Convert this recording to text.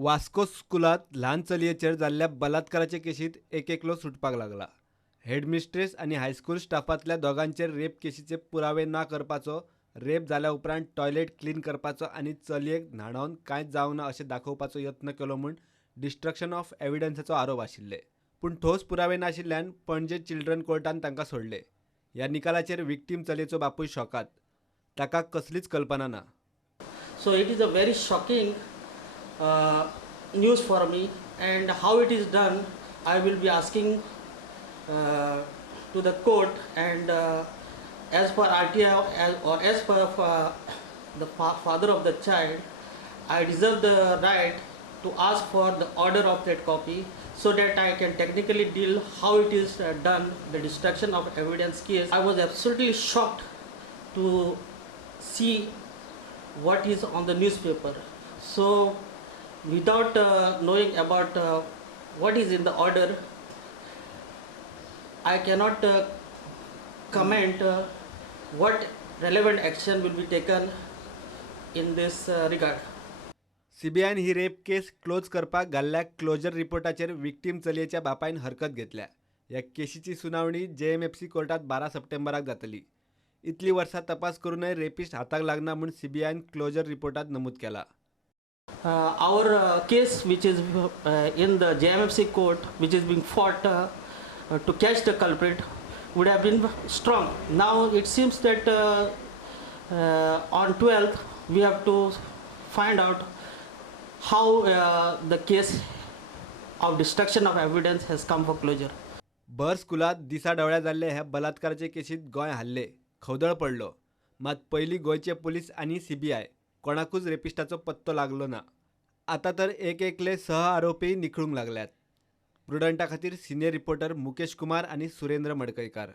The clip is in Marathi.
वास्को स्कुलात ल्हान चलयेचेर जाल्ल्या बलात्काराचे केशीत एक एकलो सुटपाक लागला. हेडमिस्ट्रेस आणि हायस्कूल स्टाफांतल्या दोगांचेर रेप केशीचे पुरावे ना करपाचो, रेप जाल्या उपरांत टॉयलेट क्लीन करपाचो आनी चलयेक न्हाणोवन कांयच जावंक ना अशें दाखोवपाचो यत्न केलो म्हूण डिस्ट्रक्शन ऑफ एव्हिडन्साचो आरोप आशिल्ले. पूण ठोस पुरावे नाशिल्ल्यान पणजे चिल्ड्रन कोर्टान तांकां सोडले. ह्या निकालाचेर विक्टीम चलयेचो बापूय शॉकात. ताका कसलीच कल्पना ना. So it is a very shocking news for me, and how it is done, I will be asking to the court. And as per RTI, as per the father of the child, I reserve the right to ask for the order of that copy, so that I can technically deal how it is done, the destruction of evidence case. I was absolutely shocked to see what is on the newspaper. So without knowing about what is in the order, I cannot comment what relevant action will be taken in this regard. सीबीआयन ही रेप केस क्लोज करपाक घाल्ल्या क्लोजर रिपोर्टाचेर विक्टीम चलयेच्या बापायन हरकत घेतल्या. ह्या केशीची सुनावणी JMFC कोर्टात 12 सप्टेंबराक जातली. इतली वर्सां तपास करूनय रेपिस्ट हाताक लागना म्हूण सीबीआयन क्लोजर रिपोर्टात नमूद केला. Our case, which is in the JMFC court, which is being fought to catch the culprit, would have been strong. Now it seems that on 12th we have to find out how the case of destruction of evidence has come for closure. भर स्कुलात दिसाढवळ्या जाल्ले ह्या बलात्काराचे केशीत गोंय हाल्ले, खवदळ पडलो. मात पयलीं गोंयचे पुलीस आनी सीबीआय कोणाकूच रेपिस्टाचो पत्तो लागलो ना. आतां तर एक एकले सह आरोपीय निखळूंक लागल्यात. प्रुडंटा खातीर सिनियर रिपोर्टर मुकेश कुमार आनी सुरेंद्र मडकयकार.